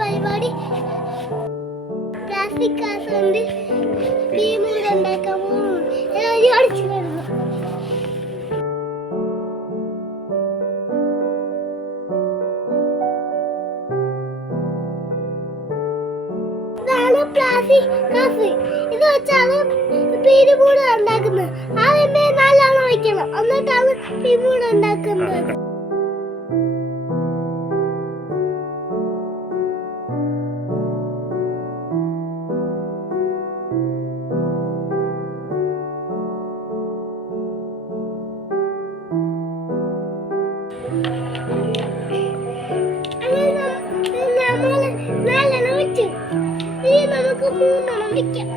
പരിപാടി പ്ലാസ്റ്റിക് കാസ് കൊണ്ട് ഭീമുകൾ ഉണ്ടാക്കാൻ പോകുന്നു. എല്ലാവരും അടിച്ചു വരുന്നു. ഇതാണ് പ്ലാസ്റ്റിക് കാസ്. ഇത് വെച്ചാണ് ഭീമുകൾ ഉണ്ടാക്കുന്നത്. ആദ്യമേ നല്ലോണം വയ്ക്കണം, എന്നിട്ടാണ് ഭീമുകൾ ഉണ്ടാക്കുന്നത്. നല്ലെണ്ണം വെച്ചു. ഇനി നമുക്ക് 3 വയ്ക്കാം.